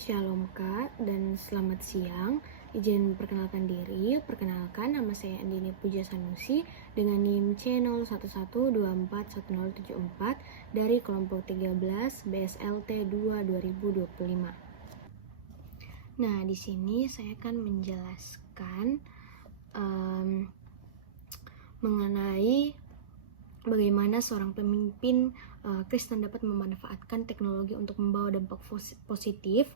Shalom Kak, dan selamat siang. Izin perkenalkan diri, perkenalkan nama saya Andini Puja Sanusi dengan NIM C01241074 dari kelompok 13 BSLT 2 2025. Nah, di sini saya akan menjelaskan mengenai bagaimana seorang pemimpin Kristen dapat memanfaatkan teknologi untuk membawa dampak positif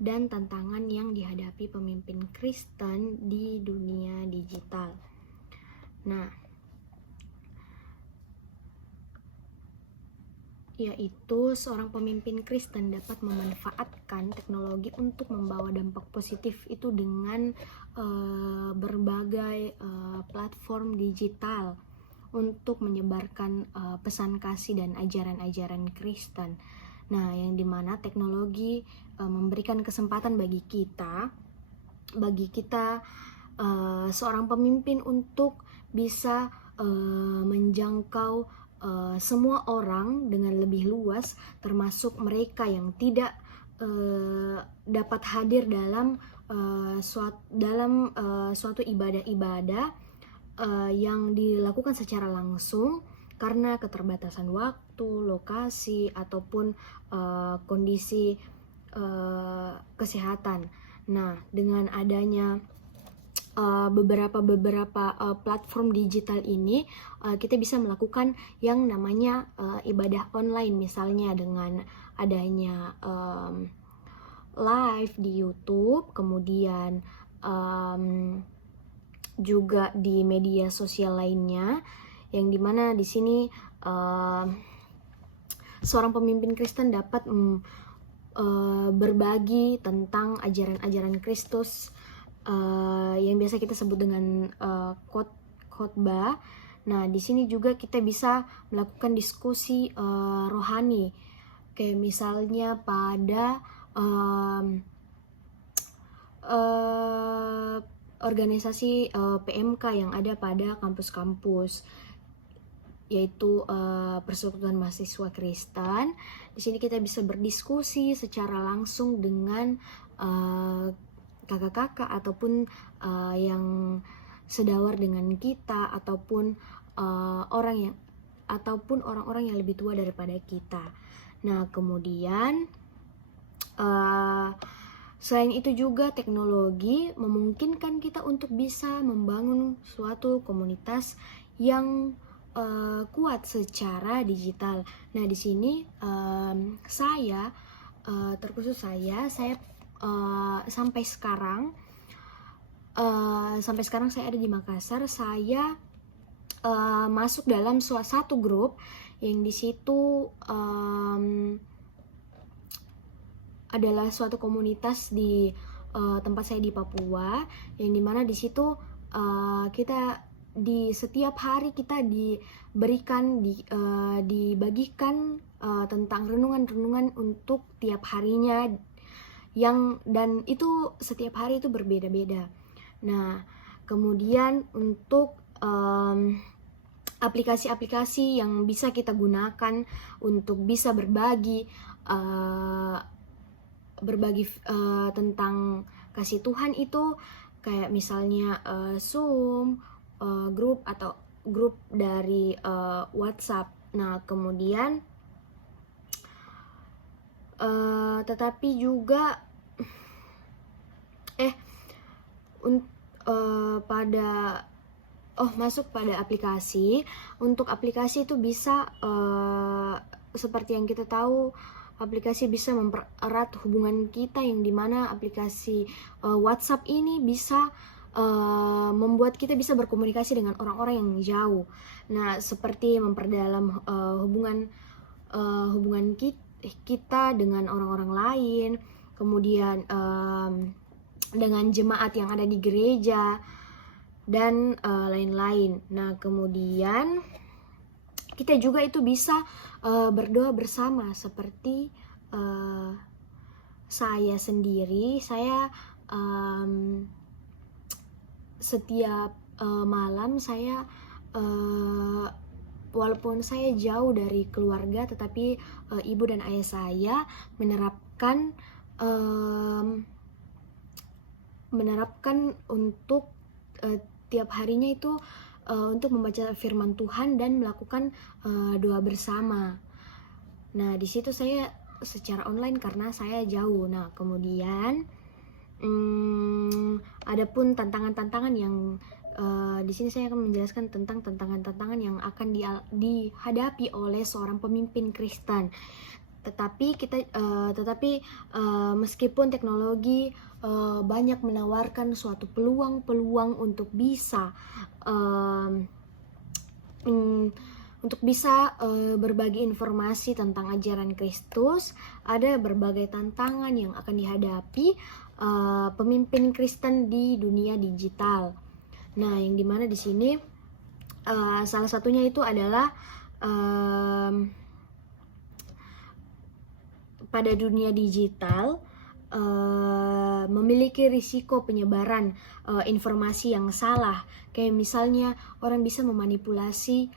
dan tantangan yang dihadapi pemimpin Kristen di dunia digital. Nah, yaitu seorang pemimpin Kristen dapat memanfaatkan teknologi untuk membawa dampak positif itu dengan berbagai platform digital untuk menyebarkan pesan kasih dan ajaran-ajaran Kristen. Nah, yang dimana teknologi memberikan kesempatan bagi kita seorang pemimpin untuk bisa menjangkau semua orang dengan lebih luas, termasuk mereka yang tidak dapat hadir dalam suatu ibadah-ibadah yang dilakukan secara langsung karena keterbatasan waktu, lokasi, ataupun kondisi kesehatan. Nah, dengan adanya beberapa platform digital ini, kita bisa melakukan yang namanya ibadah online, misalnya dengan adanya live di YouTube, kemudian juga di media sosial lainnya, yang dimana di sini seorang pemimpin Kristen dapat berbagi tentang ajaran-ajaran Kristus yang biasa kita sebut dengan khotbah. Nah, di sini juga kita bisa melakukan diskusi rohani, kayak misalnya pada organisasi PMK yang ada pada kampus-kampus, yaitu Persekutuan Mahasiswa Kristen. Di sini kita bisa berdiskusi secara langsung dengan kakak-kakak ataupun yang sedawar dengan kita, ataupun orang-orang yang lebih tua daripada kita. Nah, kemudian selain itu juga teknologi memungkinkan kita untuk bisa membangun suatu komunitas yang kuat secara digital. Nah, di sini terkhusus saya sampai sekarang saya ada di Makassar. Saya masuk dalam satu grup yang di situ adalah suatu komunitas di tempat saya di Papua, yang dimana di situ kita di setiap hari kita dibagikan tentang renungan-renungan untuk tiap harinya, dan itu setiap hari itu berbeda-beda. Nah, kemudian untuk aplikasi-aplikasi yang bisa kita gunakan untuk bisa berbagi tentang kasih Tuhan itu, kayak misalnya Zoom, grup dari WhatsApp. Nah, kemudian tetapi juga masuk pada aplikasi. Untuk aplikasi itu bisa seperti yang kita tahu, aplikasi bisa mempererat hubungan kita, yang dimana aplikasi WhatsApp ini bisa membuat kita bisa berkomunikasi dengan orang-orang yang jauh. Nah, seperti memperdalam hubungan kita dengan orang-orang lain, kemudian dengan jemaat yang ada di gereja, dan lain-lain. Nah, kemudian kita juga itu bisa berdoa bersama, seperti saya sendiri. Saya setiap malam saya walaupun saya jauh dari keluarga, tetapi ibu dan ayah saya menerapkan menerapkan untuk tiap harinya itu untuk membaca firman Tuhan dan melakukan doa bersama. Nah, di situ saya secara online karena saya jauh. Nah, kemudian adapun tantangan-tantangan yang di sini saya akan menjelaskan tentang tantangan-tantangan yang akan dihadapi oleh seorang pemimpin Kristen. Tetapi meskipun teknologi banyak menawarkan suatu peluang-peluang untuk bisa berbagi informasi tentang ajaran Kristus, ada berbagai tantangan yang akan dihadapi pemimpin Kristen di dunia digital. Nah, yang dimana di sini salah satunya itu adalah pada dunia digital memiliki risiko penyebaran informasi yang salah. Kayak misalnya orang bisa memanipulasi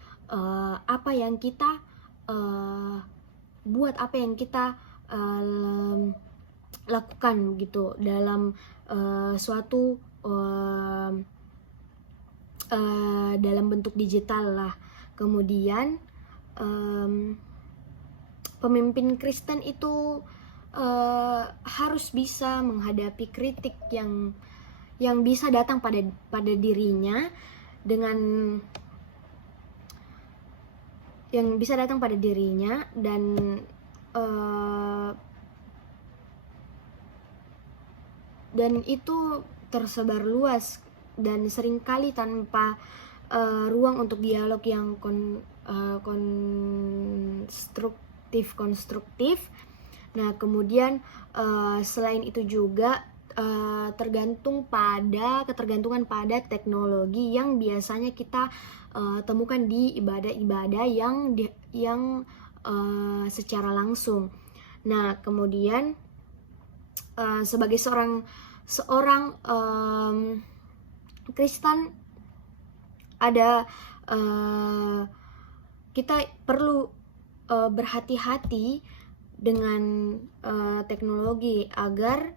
apa yang kita buat, apa yang kita lakukan gitu dalam suatu dalam bentuk digital lah. Kemudian pemimpin Kristen itu harus bisa menghadapi kritik yang bisa datang pada dirinya dan itu tersebar luas dan seringkali tanpa ruang untuk dialog yang konstruktif. Nah, kemudian selain itu juga ketergantungan pada teknologi yang biasanya kita temukan di ibadah-ibadah yang secara langsung. Nah, kemudian sebagai seorang Kristen kita perlu berhati-hati dengan teknologi agar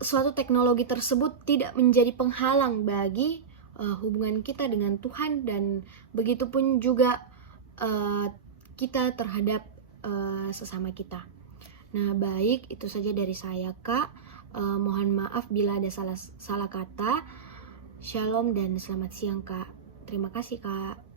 suatu teknologi tersebut tidak menjadi penghalang bagi hubungan kita dengan Tuhan, dan begitupun juga kita terhadap sesama kita. Nah, baik, itu saja dari saya, Kak. Mohon maaf bila ada salah kata. Shalom dan selamat siang, Kak. Terima kasih, Kak.